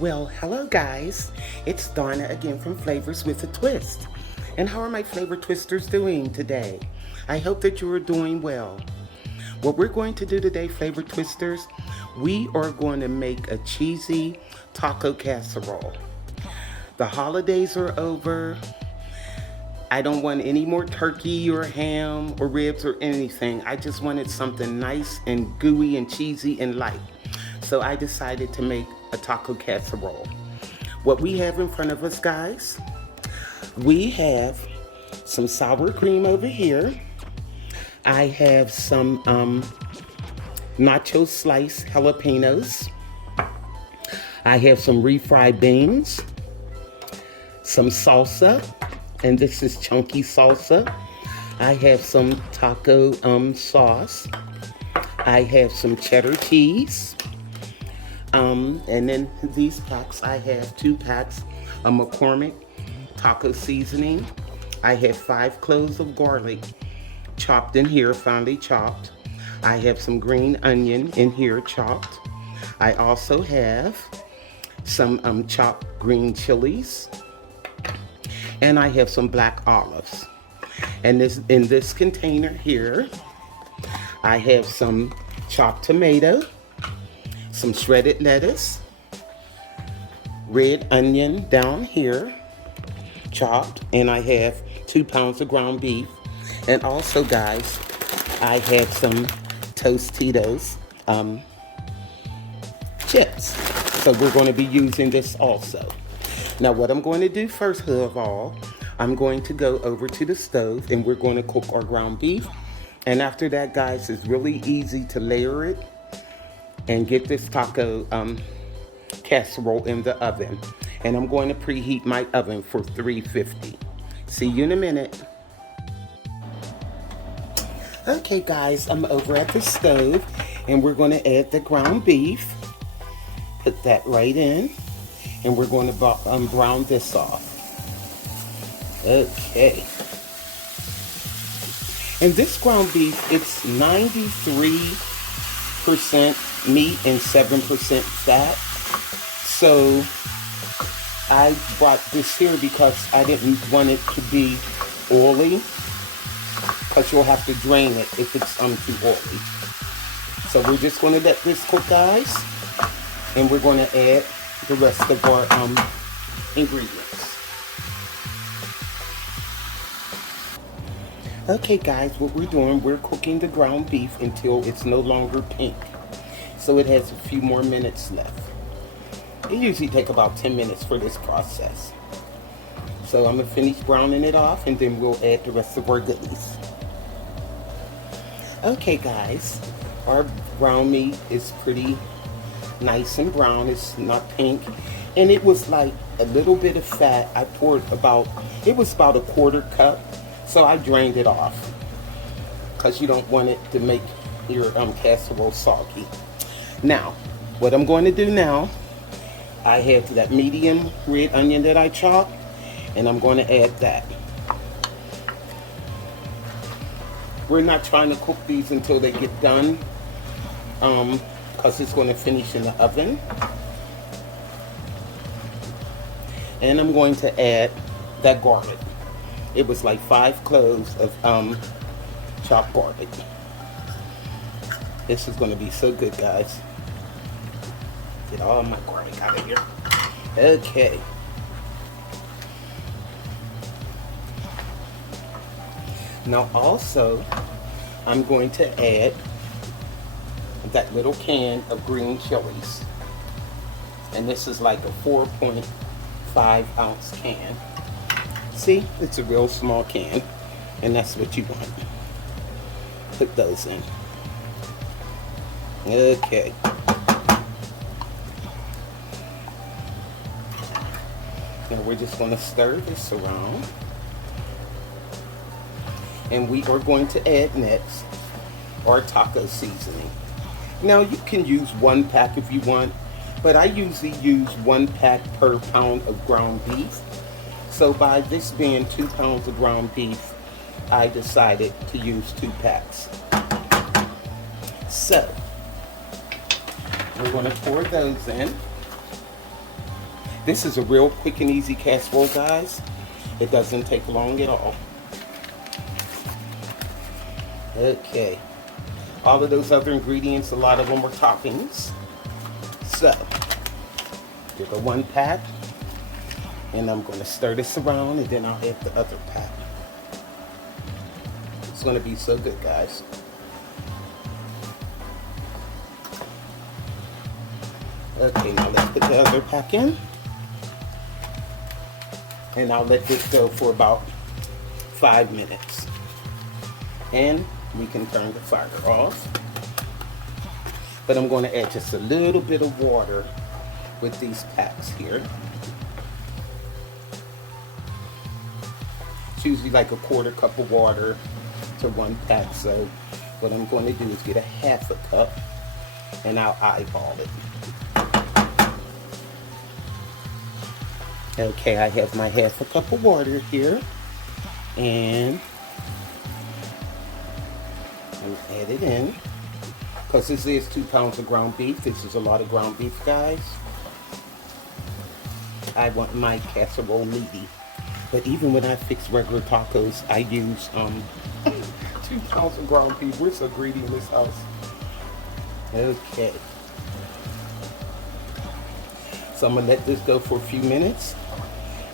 Well, hello guys. It's Donna again from Flavors with a Twist. And how are my flavor twisters doing today? I hope that you are doing well. What we're going to do today, flavor twisters, we are going to make a cheesy taco casserole. The holidays are over. I don't want any more turkey or ham or ribs or anything. I just wanted something nice and gooey and cheesy and light. So I decided to make a taco casserole. What we have in front of us, guys, we have some sour cream over here. I have some nacho sliced jalapenos. I have some refried beans, some salsa, and this is chunky salsa. I have some taco sauce. I have some cheddar cheese. And then these packs, I have 2 packs of McCormick taco seasoning. I have 5 cloves of garlic chopped in here, finely chopped. I have some green onion in here chopped. I also have some chopped green chilies. And I have some black olives. And in this container here, I have some chopped tomato, some shredded lettuce, red onion down here, chopped, and I have 2 pounds of ground beef. And also, guys, I have some Tostitos chips. So we're going to be using this also. Now, what I'm going to do first of all, I'm going to go over to the stove and we're going to cook our ground beef. And after that, guys, it's really easy to layer it and get this taco casserole in the oven. And I'm going to preheat my oven for 350. See you in a minute. Okay, guys, I'm over at the stove and we're going to add the ground beef. Put that right in. And we're going to brown this off. Okay. And this ground beef, it's 93% meat and 7% fat. So I brought this here because I didn't want it to be oily, because you'll have to drain it if it's too oily. So we're just going to let this cook, guys, and we're going to add the rest of our ingredients. Okay, guys, what we're doing, we're cooking the ground beef until it's no longer pink. So it has a few more minutes left. It usually takes about 10 minutes for this process. So I'm going to finish browning it off and then we'll add the rest of our goodies. Okay, guys, our ground meat is pretty nice and brown. It's not pink. And it was like a little bit of fat. I poured it was about a 1/4 cup. So I drained it off because you don't want it to make your casserole soggy. Now, what I'm going to do now, I have that medium red onion that I chopped, and I'm going to add that. We're not trying to cook these until they get done, because it's going to finish in the oven. And I'm going to add that garlic. It was like 5 cloves of chopped garlic. This is going to be so good, guys. Get all my garlic out of here. Okay. Now also, I'm going to add that little can of green chilies. And this is like a 4.5 ounce can. See, it's a real small can, and that's what you want. Put those in. Okay. Now we're just going to stir this around. And we are going to add next our taco seasoning. Now you can use 1 pack if you want, but I usually use 1 pack per pound of ground beef. So by this being 2 pounds of ground beef, I decided to use 2 packs. So we're going to pour those in. This is a real quick and easy casserole, guys. It doesn't take long at all. Okay. All of those other ingredients, a lot of them were toppings. So, here's the one pack. And I'm going to stir this around and then I'll add the other pack. It's going to be so good, guys. Okay, now let's put the other pack in. And I'll let this go for about 5 minutes. And we can turn the fire off. But I'm going to add just a little bit of water with these packs here. It's usually like a 1/4 cup of water to 1 pack. So what I'm going to do is get a 1/2 cup and I'll eyeball it. Okay, I have my 1/2 cup of water here, and I'll add it in, because this is 2 pounds of ground beef. This is a lot of ground beef, guys. I want my casserole meaty, but even when I fix regular tacos, I use 2 pounds of ground beef. We're so greedy in this house. Okay. So I'm going to let this go for a few minutes,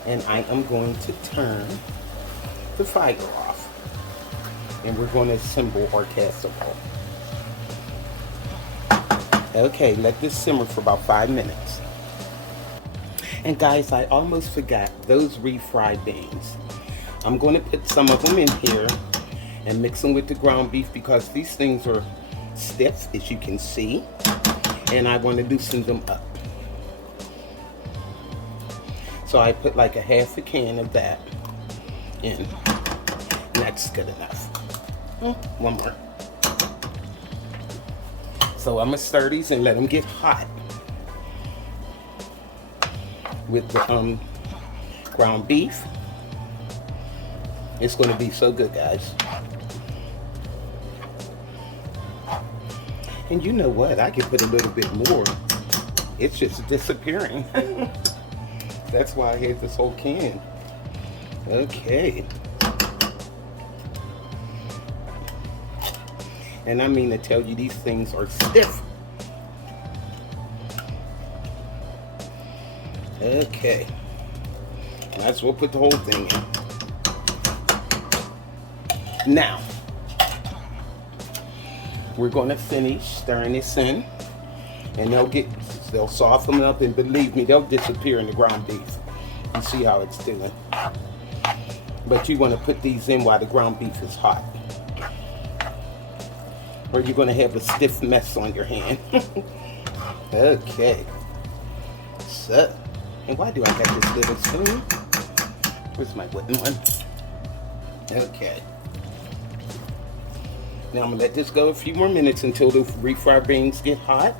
and I am going to turn the fire off, and we're going to assemble our casserole. Okay, let this simmer for about 5 minutes. And guys, I almost forgot those refried beans. I'm going to put some of them in here and mix them with the ground beef, because these things are stiff, as you can see, and I want to loosen them up. So I put like a 1/2 can of that in, and that's good enough. One more. So I'm gonna stir these and let them get hot with the ground beef. It's gonna be so good, guys. And you know what? I can put a little bit more. It's just disappearing. That's why I had this whole can. Okay. And I mean to tell you, these things are stiff. Okay. Might as well put the whole thing in. Now, we're going to finish stirring this in, and they'll soften up, and believe me, they'll disappear in the ground beef. You see how it's doing. But you want to put these in while the ground beef is hot, or you're going to have a stiff mess on your hand. Okay. So, and why do I have this little spoon? Where's my wooden one? Okay. Now I'm going to let this go a few more minutes until the refried beans get hot.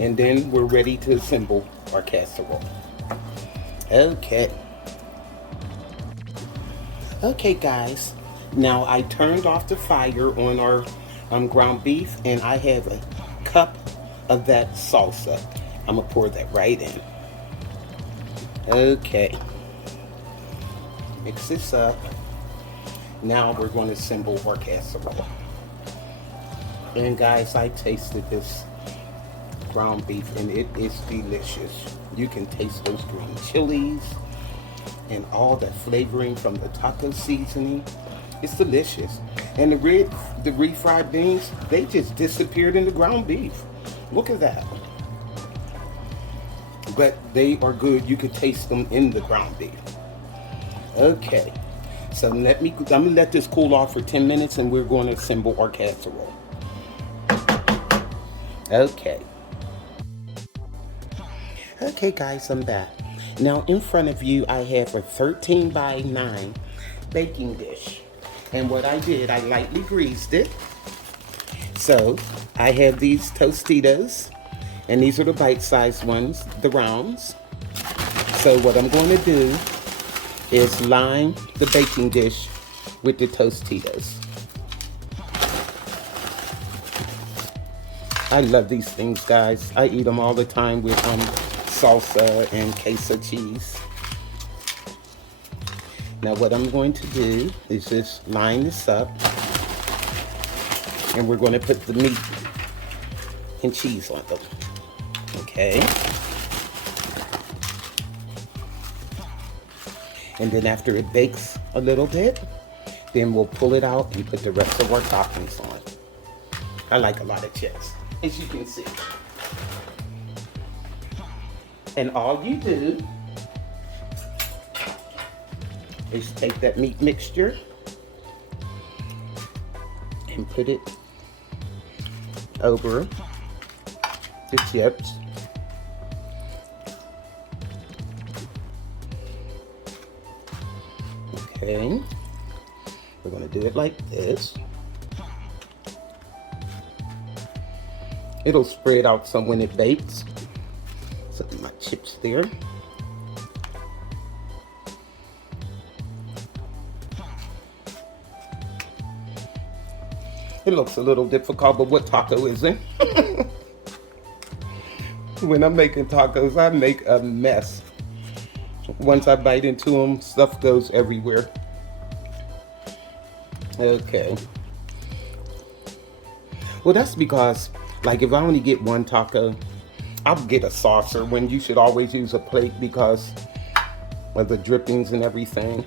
And then we're ready to assemble our casserole. Okay. Okay, guys. Now I turned off the fire on our ground beef, and I have a cup of that salsa. I'm gonna pour that right in. Okay. Mix this up. Now we're going to assemble our casserole. And guys, I tasted this ground beef, and it is delicious. You can taste those green chilies and all that flavoring from the taco seasoning. It's delicious. And the refried beans, they just disappeared in the ground beef. Look at that. But they are good. You can taste them in the ground beef. Okay, so I'm gonna let this cool off for 10 minutes, and we're going to assemble our casserole. Okay. Okay guys, I'm back. Now in front of you, I have a 13 by 9 baking dish. And what I did, I lightly greased it. So I have these Tostitos, and these are the bite-sized ones, the rounds. So what I'm going to do is line the baking dish with the Tostitos. I love these things, guys. I eat them all the time with salsa and queso cheese. Now what I'm going to do is just line this up, and we're going to put the meat and cheese on them. Okay. And then after it bakes a little bit, then we'll pull it out and put the rest of our toppings on. I like a lot of chips, as you can see. And all you do is take that meat mixture and put it over the chips. Okay, we're going to do it like this. It'll spread out some when it bakes. So my chips there. It looks a little difficult, but what taco isn't? When I'm making tacos, I make a mess. Once I bite into them, stuff goes everywhere. Okay. Well, that's because, like, if I only get one taco, I'll get a saucer when you should always use a plate because of the drippings and everything.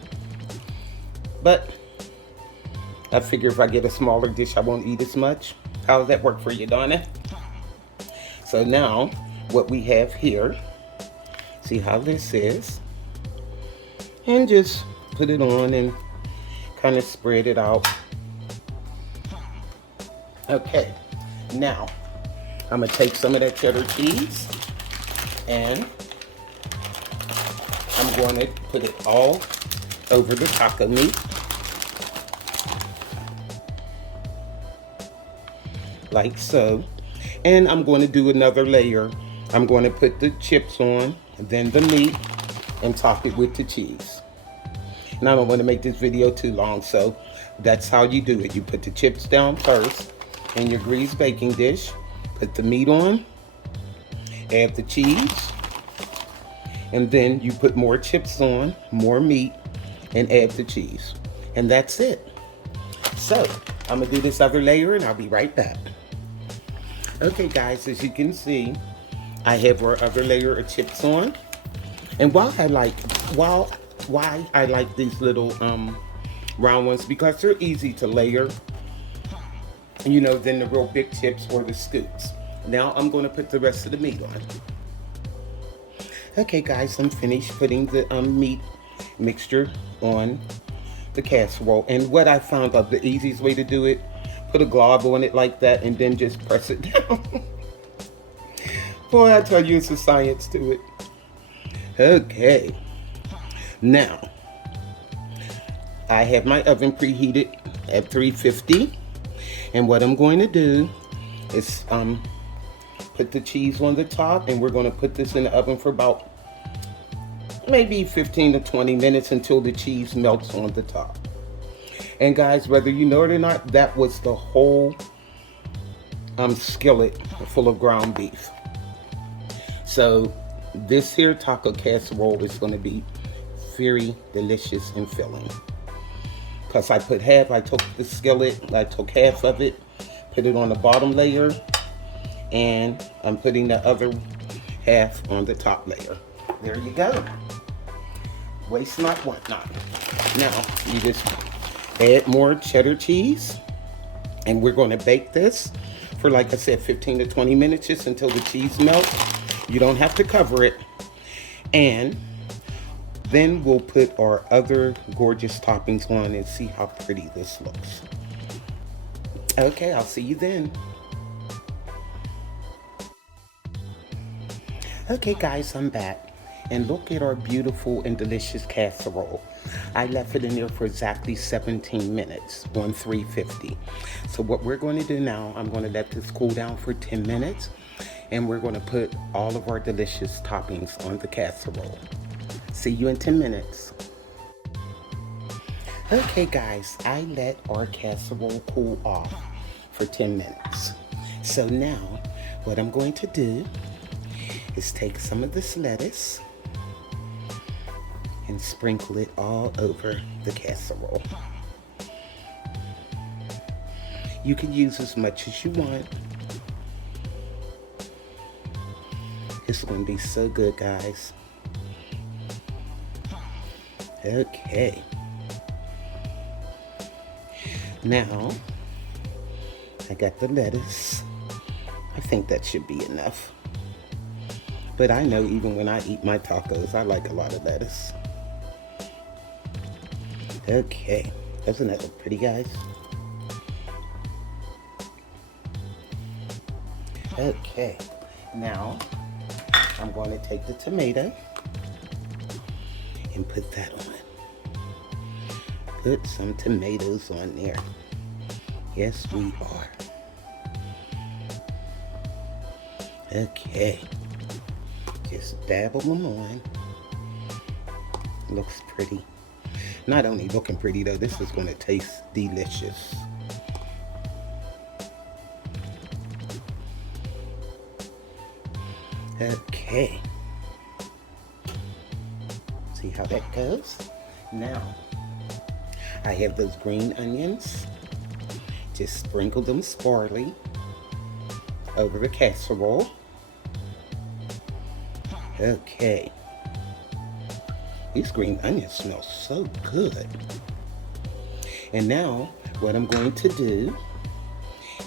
But I figure if I get a smaller dish, I won't eat as much. How does that work for you, Donna? So now, what we have here, see how this is, and just put it on and kind of spread it out. Okay, now I'm gonna take some of that cheddar cheese and I'm going to put it all over the taco meat. Like so. And I'm going to do another layer. I'm going to put the chips on, then the meat, and top it with the cheese. And I don't want to make this video too long, so that's how you do it. You put the chips down first in your greased baking dish, put the meat on, add the cheese, and then you put more chips on, more meat, and add the cheese. And that's it. So, I'm gonna do this other layer and I'll be right back. Okay guys, as you can see, I have our other layer of chips on. And why I like these little round ones, because they're easy to layer, you know, than the real big chips or the scoops. Now I'm going to put the rest of the meat on. Okay guys, I'm finished putting the meat mixture on the casserole. And what I found out the easiest way to do it, put a glob on it like that and then just press it down. Boy, I tell you, it's a science to it. Okay, now I have my oven preheated at 350, and what I'm going to do is put the cheese on the top, and we're going to put this in the oven for about maybe 15 to 20 minutes until the cheese melts on the top. And guys, whether you know it or not, that was the whole skillet full of ground beef. So this here taco casserole is going to be very delicious and filling. Because I took the skillet, I took half of it, put it on the bottom layer, and I'm putting the other half on the top layer. There you go. Waste not, want not. Now, you just add more cheddar cheese, and we're going to bake this for, like I said, 15 to 20 minutes, just until the cheese melts. You don't have to cover it. And then we'll put our other gorgeous toppings on and see how pretty this looks. Okay, I'll see you then. Okay guys, I'm back. And look at our beautiful and delicious casserole. I left it in there for exactly 17 minutes on 350. So what we're going to do now, I'm going to let this cool down for 10 minutes. And we're going to put all of our delicious toppings on the casserole. See you in 10 minutes. Okay guys, I let our casserole cool off for 10 minutes. So now, what I'm going to do is take some of this lettuce and sprinkle it all over the casserole. You can use as much as you want. It's going to be so good, guys. Okay. Now, I got the lettuce. I think that should be enough. But I know even when I eat my tacos, I like a lot of lettuce. Okay. Doesn't that look pretty, guys? Okay. Now, I'm going to take the tomato and put that on. Put some tomatoes on there. Yes, we are. Okay. Just dabble them on. Looks pretty. Not only looking pretty though, this is going to taste delicious. Okay. See how that goes? Now, I have those green onions. Just sprinkle them sparsely over the casserole. Okay. These green onions smell so good. And now, what I'm going to do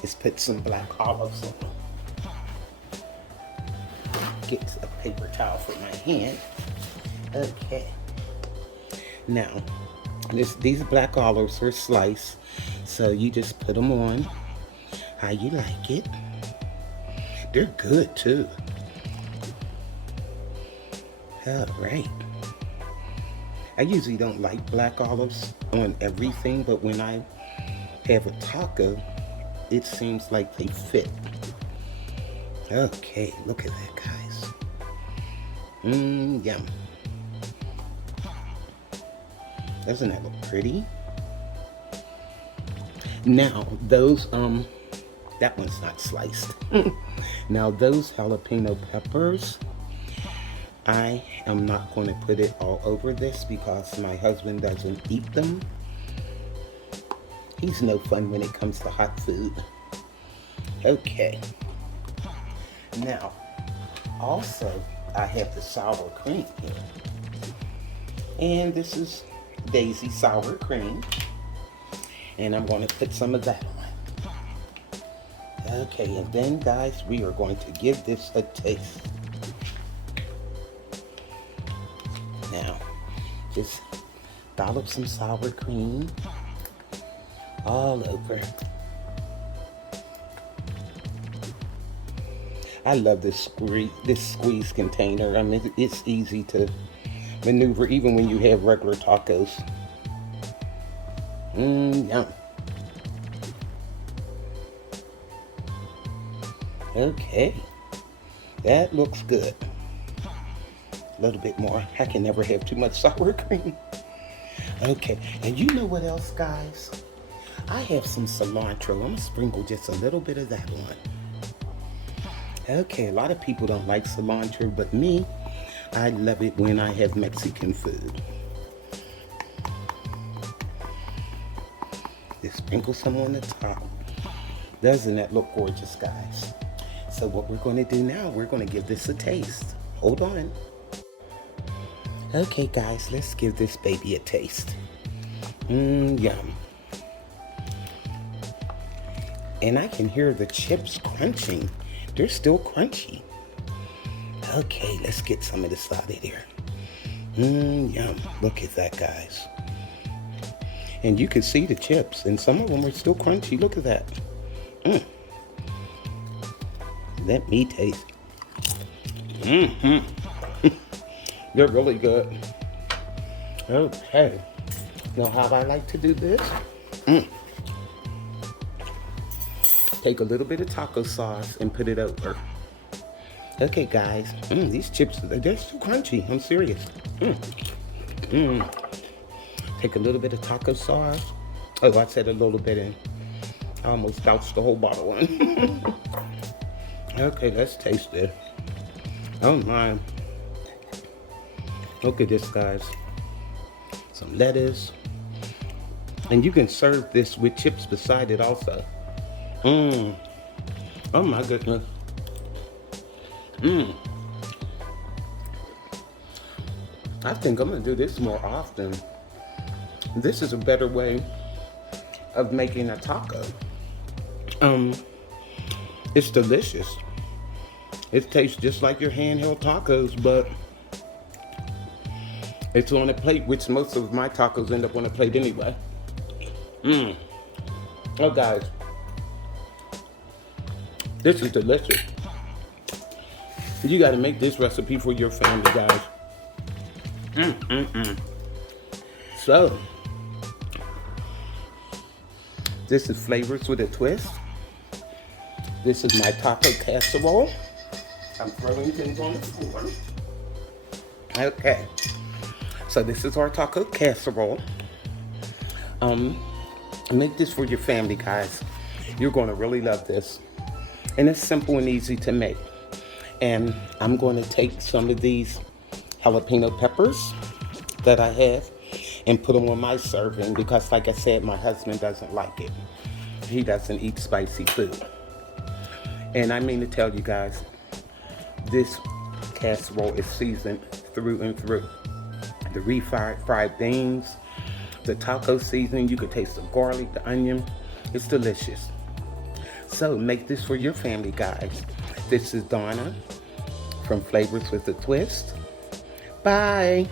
is put some black olives on them. Get a paper towel for my hand. Okay. Now, these black olives are sliced, so you just put them on how you like it. They're good too. All right. I usually don't like black olives on everything, but when I have a taco, it seems like they fit. Okay, look at that, guys. Yum. Doesn't that look pretty? Now, those, that one's not sliced. Now, those jalapeno peppers, I am not going to put it all over this because my husband doesn't eat them. He's no fun when it comes to hot food. Okay. Now, also, I have the sour cream here. And this is Daisy sour cream. And I'm going to put some of that on. Okay, and then, guys, we are going to give this a taste. Now, just dollop some sour cream all over. I love this squeeze container. I mean, it's easy to maneuver even when you have regular tacos. Yum. Okay, that looks good. A little bit more. I can never have too much sour cream. Okay, and you know what else, guys? I have some cilantro. I'm gonna sprinkle just a little bit of that on. Okay, a lot of people don't like cilantro, but me, I love it when I have Mexican food. Just sprinkle some on the top. Doesn't that look gorgeous, guys? So what we're going to do now, we're going to give this a taste. Hold on. Okay, guys, let's give this baby a taste. Yum. And I can hear the chips crunching. They're still crunchy. Okay, let's get some of this out of there. Yum. Look at that, guys. And you can see the chips, and some of them are still crunchy. Look at that. Let me taste. They're really good. Okay. Now how I like to do this? Take a little bit of taco sauce and put it over. Okay, guys. These chips, they're so crunchy. I'm serious. Take a little bit of taco sauce. Oh, I said a little bit, and I almost doused the whole bottle in. Okay, let's taste it. Oh my. Look at this, guys. Some lettuce. And you can serve this with chips beside it also. Mmm. Oh my goodness. Mmm. I think I'm gonna do this more often. This is a better way of making a taco. It's delicious. It tastes just like your handheld tacos, but it's on a plate, which most of my tacos end up on a plate anyway. Mmm. Oh, guys. This is delicious. You gotta make this recipe for your family, guys. So, this is Flavors with a Twist. This is my taco casserole. I'm throwing things on the floor. Okay. So this is our taco casserole. Make this for your family, guys. You're gonna really love this. And it's simple and easy to make. And I'm gonna take some of these jalapeno peppers that I have and put them on my serving because, like I said, my husband doesn't like it. He doesn't eat spicy food. And I mean to tell you guys, this casserole is seasoned through and through. The refried beans, the taco seasoning, you can taste the garlic, the onion. It's delicious. So make this for your family, guys. This is Donna from Flavors with a Twist. Bye.